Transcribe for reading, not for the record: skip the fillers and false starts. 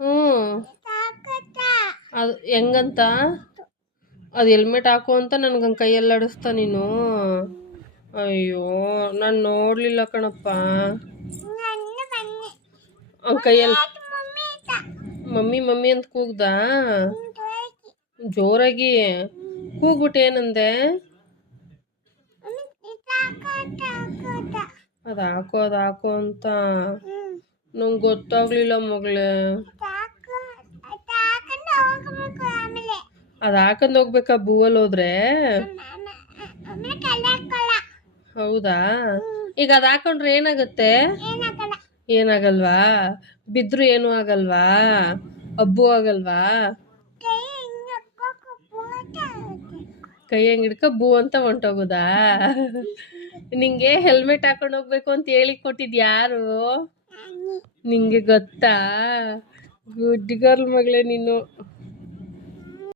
ಹ್ಞೂ ಅದು ಹೆಂಗಂತ ಅದು ಹೆಲ್ಮೆಟ್ ಹಾಕು ಅಂತ ನನಗೆ ಕೈಯಲ್ಲಿ ಆಡಿಸ್ತಾ ನೀನು. ಅಯ್ಯೋ ನಾನು ನೋಡಲಿಲ್ಲ ಕಣಪ್ಪ. ಅವ್ನ ಕೈಯಲ್ಲಿ ಮಮ್ಮಿ ಮಮ್ಮಿ ಅಂತ ಕೂಗ್ದ ಜೋರಾಗಿ. ಕೂಗ್ಬಿಟ್ಟು ಏನಂದೆ? ಅದು ಹಾಕು ಅಂತ ನಂಗೆ ಗೊತ್ತಾಗ್ಲಿಲ್ಲ ಮಗಳೇ. ಅದು ಹಾಕೊಂಡ್ ಹೋಗ್ಬೇಕಾ ಬೂವಲ್ಲಿ ಹೋದ್ರೆ? ಹೌದಾ, ಈಗ ಅದು ಹಾಕೊಂಡ್ರೆ ಏನಾಗುತ್ತೆ? ಏನಾಗಲ್ವಾ? ಬಿದ್ರು ಏನು ಆಗಲ್ವಾ? ಅಬ್ಬು ಆಗಲ್ವಾ? ಕೈ ಹೆಂಗ್ ಹಿಡ್ಕ ಬೂ ಅಂತ ಹೊಂಟೋಗುದಾ? ನಿಂಗೆ ಹೆಲ್ಮೆಟ್ ಹಾಕೊಂಡು ಹೋಗ್ಬೇಕು ಅಂತ ಹೇಳಿ ಕೊಟ್ಟಿದ್ ಯಾರು? ನಿಂಗೆ ಗೊತ್ತಾ? ಗುಡ್ ಗರ್ಲ್ ಮಗಳೇ ನೀನು.